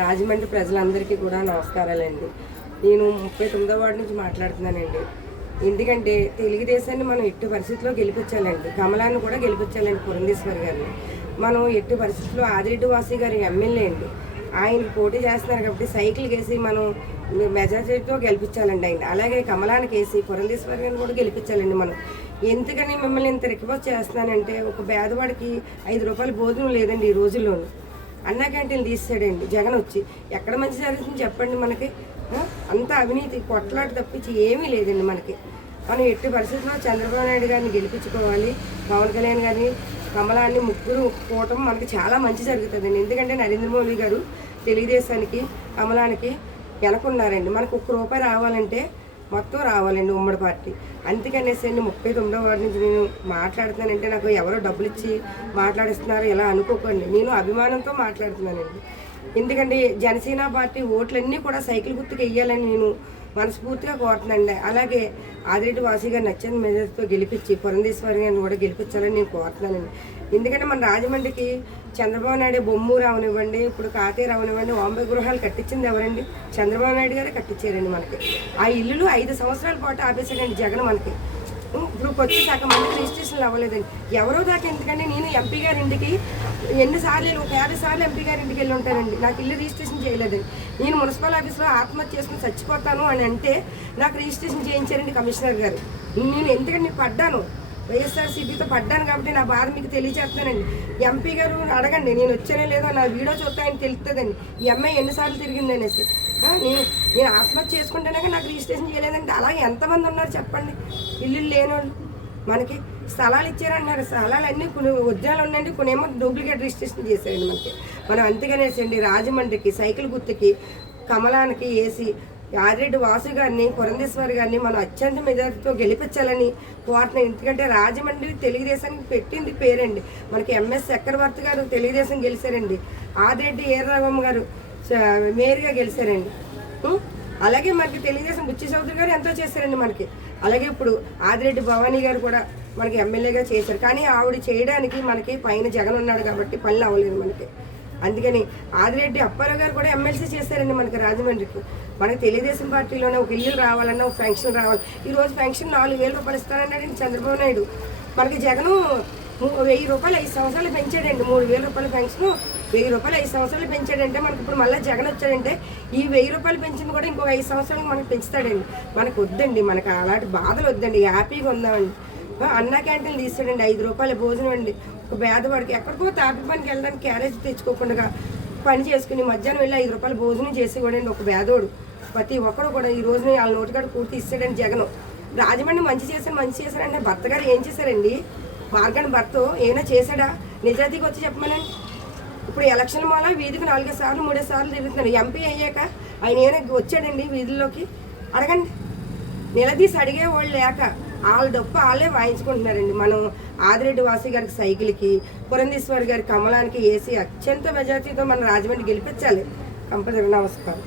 రాజమండ్రి ప్రజలందరికీ కూడా నమస్కారాలండి. నేను 39వ వార్డు నుంచి మాట్లాడుతున్నానండి. ఎందుకంటే తెలుగుదేశాన్ని మనం ఎట్టి పరిస్థితుల్లో గెలిపించాలండి. కమలాన్ని కూడా గెలిపించాలండి, పురంధేశ్వరి గారిని. మనం ఎట్టి పరిస్థితుల్లో ఆదిరెడ్డి వాసి గారి ఎమ్మెల్యే అండి. ఆయనకి పోటీ చేస్తున్నారు కాబట్టి సైకిల్ వేసి మనం మెజారిటీతో గెలిపించాలండి ఆయన. అలాగే కమలానికి వేసి పురంధేశ్వరి గారిని కూడా గెలిపించాలండి మనం. ఎందుకని మిమ్మల్ని ఇంత రిక్వెస్ట్ చేస్తున్నానంటే, ఒక పేదవాడికి 5 రూపాయల భోజనం లేదండి ఈ రోజుల్లోనూ. అన్నా క్యాంటీన్లు తీసాడండి జగన్ వచ్చి. ఎక్కడ మంచి జరుగుతుంది చెప్పండి మనకి? అంత అవినీతి కొట్లాట తప్పించి ఏమీ లేదండి మనకి. మనం ఎట్టి పరిస్థితుల్లో చంద్రబాబు నాయుడు గారిని గెలిపించుకోవాలి. పవన్ కళ్యాణ్ గారిని, కమలాన్ని ముగ్గురు కూటమి మనకి చాలా మంచి జరుగుతుందండి. ఎందుకంటే నరేంద్ర మోడీ గారు తెలుగుదేశానికి, కమలానికి వెనకున్నారండి. మనకు ₹1 రావాలంటే మొత్తం రావాలండి ఉమ్మడి పార్టీ. అందుకనేసి 39వ వార్డు నుంచి నేను మాట్లాడుతున్నానంటే, నాకు ఎవరో డబ్బులు ఇచ్చి మాట్లాడిస్తున్నారు ఇలా అనుకోకండి. నేను అభిమానంతో మాట్లాడుతున్నానండి. ఎందుకంటే జనసేన పార్టీ ఓట్లన్నీ కూడా సైకిల్ గుర్తుకు వెయ్యాలని నేను మనస్ఫూర్తిగా కోరుతున్నానండి. అలాగే ఆదిరెడ్డి వాసి గారు నచ్చని మెజార్టీతో గెలిపించి పురంధేశ్వరి గారిని కూడా గెలిపించాలని నేను కోరుతున్నానండి. ఎందుకంటే మన రాజమండ్రికి చంద్రబాబు నాయుడు బొమ్మూరు అవనివ్వండి, ఇప్పుడు కాతేరు అవనివ్వండి, బాంబే గృహాలు కట్టించింది ఎవరండి? చంద్రబాబు నాయుడు గారే కట్టించారండి మనకి. ఆ ఇల్లులు 5 సంవత్సరాల పాటు ఆపేశాడండి జగన్ మనకి. ఇప్పుడు వచ్చి సగం మంది రిజిస్ట్రేషన్లు అవ్వలేదండి. ఎవరో దాకా ఎందుకంటే నేను ఎంపీ గారి ఇంటికి ఎన్నిసార్లు, ఒక 50 సార్లు ఎంపీ గారి ఇంటికి వెళ్ళి ఉంటానండి. నాకు ఇల్లు రిజిస్ట్రేషన్ చేయలేదండి. నేను మున్సిపల్ ఆఫీస్లో ఆత్మహత్య చేసుకుని చచ్చిపోతాను అని అంటే నాకు రిజిస్ట్రేషన్ చేయించారండి కమిషనర్ గారు. నేను ఎందుకంటే పడ్డాను, వైఎస్ఆర్సీపీతో పడ్డాను కాబట్టి నా బాధ మీకు తెలియజేస్తున్నానండి. ఎంపీ గారు అడగండి, నేను వచ్చానో లేదో నా వీడియో చూస్తే ఆయన తెలుస్తుందండి ఈ అమ్మాయి ఎన్నిసార్లు తిరిగింది అనేసి. నేను ఆత్మహత్య చేసుకుంటేనే నాకు రిజిస్ట్రేషన్ చేయలేదండి. అలాగే ఎంతమంది ఉన్నారు చెప్పండి ఇల్లు లేనోళ్ళు. మనకి స్థలాలు ఇచ్చారంటున్నారు, స్థలాలన్నీ కొన్ని ఒరిజినల్ ఉన్నాయండి, కొన్ని ఏమో డూప్లికేట్ రిజిస్ట్రేషన్ చేశారండి మనకి. మనం అంతగానేసండి రాజమండ్రికి సైకిల్ గుర్తుకి కమలానికి వేసి ఆదిరెడ్డి వాసు గారిని, పురంధేశ్వరి గారిని మనం అత్యంత మెజారిటీతో గెలిపించాలని కోరుతున్నాం. ఎందుకంటే రాజమండ్రి తెలుగుదేశానికి పెట్టింది పేరండి. మనకి ఎంఎస్ చక్రవర్తి గారు తెలుగుదేశం గెలిచారండి, ఆదిరెడ్డి ఏర్రాఘవమ్మ గారు మేయర్గా గెలిచారండి. అలాగే మనకి తెలుగుదేశం బుచ్చి చౌదరి గారు ఎంతో చేశారండి మనకి. అలాగే ఇప్పుడు ఆదిరెడ్డి భవానీ గారు కూడా మనకి ఎమ్మెల్యేగా చేశారు. కానీ ఆవిడ చేయడానికి మనకి పైన జగన్ ఉన్నాడు కాబట్టి పనులు అవ్వలేదు మనకి. అందుకని ఆదిరెడ్డి అప్పారావు గారు కూడా ఎమ్మెల్సీ చేశారండి మనకి రాజమండ్రికి. మనకి తెలుగుదేశం పార్టీలోనే ఒక ఇల్లు రావాలన్నా, ఒక ఫంక్షన్ రావాలి. ఈరోజు ఫంక్షన్ 4,000 రూపాయలు ఇస్తానన్నాడండి చంద్రబాబు నాయుడు. మనకి జగను 1,000 రూపాయలు 5 సంవత్సరాలు పెంచాడండి. 3,000 రూపాయల ఫంక్షన్ 1,000 రూపాయలు 5 సంవత్సరాలు పెంచాడంటే మనకి ఇప్పుడు మళ్ళీ జగన్ వచ్చాడంటే ఈ 1,000 రూపాయలు పెంచింది కూడా ఇంకొక 5 సంవత్సరాలకు మనకు పెంచుతాడండి. మనకు వద్దండి, మనకు అలాంటి బాధలు వద్దండి, హ్యాపీగా ఉందామండి. అన్నా క్యాంటీన్లు తీసాడండి, 5 రూపాయల భోజనం అండి. ఒక పేదవాడికి ఎక్కడికో తాపి పనికి వెళ్ళడానికి క్యారేజ్ తెచ్చుకోకుండా పని చేసుకుని మధ్యాహ్నం వెళ్ళి 5 రూపాయల భోజనం చేసేవాడండి ఒక పేదోడు. ప్రతి ఒక్కరు కూడా ఈ రోజున వాళ్ళ నోటికాడ పూర్తి ఇస్తాడండి జగన్. రాజమండ్రి మంచి చేశారంటే భర్త గారు ఏం చేశారండి? మార్గాన్ని భర్త ఏమైనా చేశాడా? నిజాయితీకి వచ్చి చెప్పమనండి. ఇప్పుడు ఎలక్షన్ మూల వీధికి 4 సార్లు 3 సార్లు తిరుగుతున్నారు. ఎంపీ అయ్యాక ఆయన ఏమైనా వచ్చాడండి వీధుల్లోకి? అడగండి. నిలదీసి అడిగేవాళ్ళు లేక వాళ్ళ డప్పు వాళ్ళే వాయించుకుంటున్నారండి. మనం ఆదిరెడ్డి వాసి గారికి సైకిల్కి, పురంధేశ్వరి గారి కమలానికి వేసి అత్యంత మెజార్టీతో మన రాజమండ్రి గెలిపించాలి కంపల్సరీ. నమస్కారం.